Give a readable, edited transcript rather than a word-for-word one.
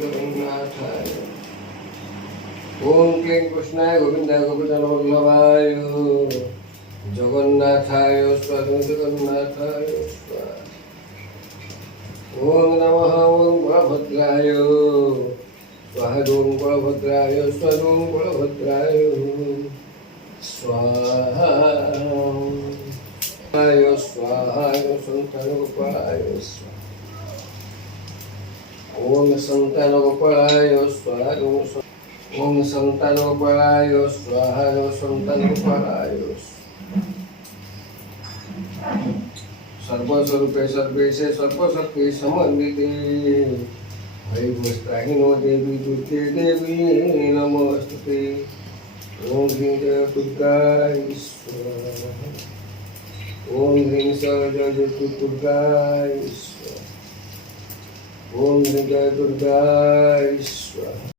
जगन्नाथाय ओम क्लीं कृष्णाय गोविंदाय गोपीजनवल्लभाय जगन्नाथाय स्वाहा जगन्नाथाय स्वाहा ओम नमः ओम बलभद्राय स्वाहा ओम बलभद्राय स्वाहा ओम बलभद्राय स्वाहा स्वाहा संतानगोपालाय स्वाहा ओम संतानगोपालाय स्वाहा ओम संतानगोपालाय स्वाहा संतानगोपालाय सर्वस्वरूपे सर्वेशे सर्वशक्ति समन्विते हरिभस्त्राहिनो देवी दुर्गे देवी नमोस्तुते ओम ह्रीं जय दुर्गाय स्वाहा ओम ह्रीं जय दुर्गाय स्वाहा ओम ह्रीं जय दुर्गाय स्वाहा।